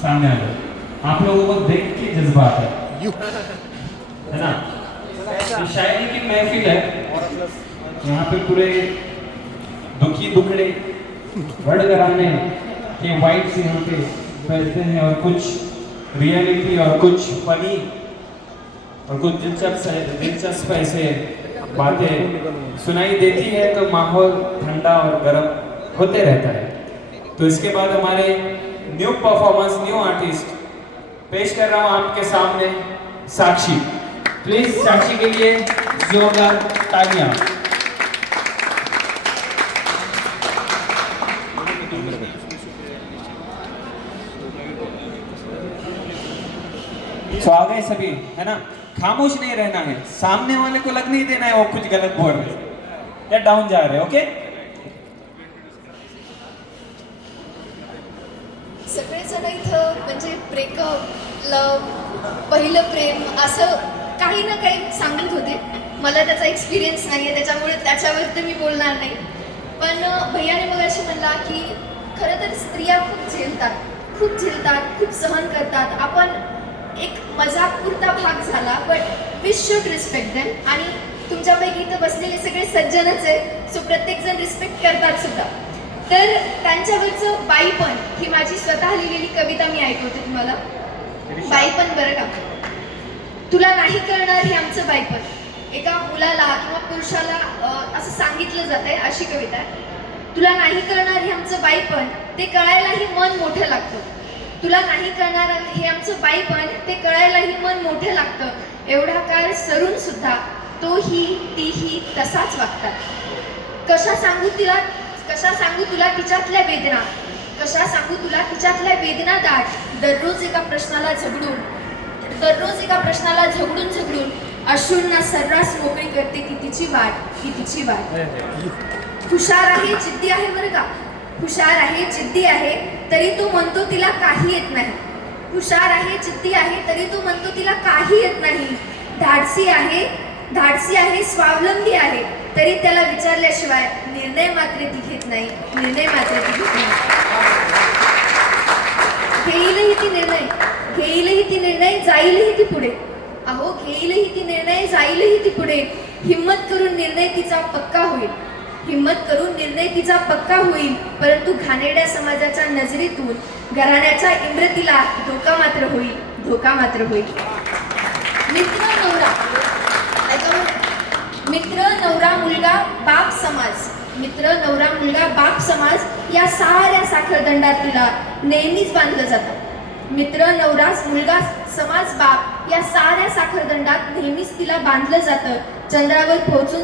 सामने आए। आप लोगों को देख के जज्बा आता है ना। ये शायरी की महफिल है, यहाँ पे पूरे दुखी दुखड़े वर्ड घराने के वाइब्स यहाँ पे फैलते हैं और कुछ रियलिटी और कुछ फनी और कुछ दिलचस्प ऐसे बातें सुनाई देती है तो माहौल ठंडा और गर्म होते रहता है। तो इसके बाद हमारे न्यू परफॉर्मेंस, न्यू आर्टिस्ट पेश कर रहा हूँ आपके सामने साक्षी। प्लीज साक्षी के लिए जोरदार तालियां। तो आ गए सभी, है ना। खामोश नहीं रहना है, सामने वाले को लग नहीं देना है वो कुछ गलत बोल रहे या डाउन जा रहे। ओके, सगळेजण इथं म्हणजे ब्रेकअप, लव, पहिलं प्रेम असं काही ना काही सांगत होते. मला त्याचा एक्सपिरियन्स नाही आहे, त्याच्यामुळे त्याच्यावरती मी बोलणार नाही. पण भैयाने मगाशी म्हणला की खरं तर स्त्रिया खूप झेलतात, खूप सहन करतात. आपण एक मजाकपुरता भाग झाला, but we should respect them. आणि तुमच्यापैकी इथं बसलेले सगळे सज्जनच आहे, सो प्रत्येकजण रिस्पेक्ट करतात सुद्धा. तर त्यांच्यावरचं बाईपण ही माझी स्वतः लिहिलेली कविता मी ऐकवते तुम्हाला. बाईपण बरं का, तुला नाही कळणार हे आमचं बाईपण. एका मुलाला किंवा पुरुषाला असं सांगितलं जातंय, अशी कविता आहे. तुला नाही कळणार हे आमचं बाईपण, ते कळायलाही मन मोठं लागतं. तुला नाही कळणार हे आमचं बाईपण, ते कळायलाही मन मोठं लागतं. एवढा काळ सरून सुद्धा तोही तीही तसाच वागतात. कशा सांगू तुला तिच्यातल्या वेदना, कशा सांगू तुला तिच्यातल्या वेदना दाट. दररोज एका प्रश्नाला झगडून अश्रूंना सर्रास मोकळी करते ती तिची वाट. हुशार आहे, जिद्दी आहे बरं का. हुशार आहे, जिद्दी आहे, तरी तो म्हणतो तिला काही येत नाही. हुशार आहे, जिद्दी आहे, तरी तो म्हणतो तिला काही येत नाही. धाडसी आहे, स्वावलंबी आहे, तरी त्याला विचारल्याशिवाय निर्णय मात्र ती घेत नाही. घेईलही ती निर्णय, जाईलही ती पुढे. अहो, घेईलही ती निर्णय, जाईलही ती पुढे. हिम्मत करून निर्णय तिचा पक्का होईल. परंतु घाणेरड्या समाजाच्या नजरेतून घराण्याच्या इमरतीला धोका मात्र होईल. मित्र, नवरा, मुलगा, बाप समाज या साऱ्या साखळदंडात तिला नेहमीच बांधलं जातं. मित्र, नवरा, मुलगा, समाज, बाप या साऱ्या साखळदंडात नेहमीच तिला बांधलं जातं. चंद्रावर पोहोचून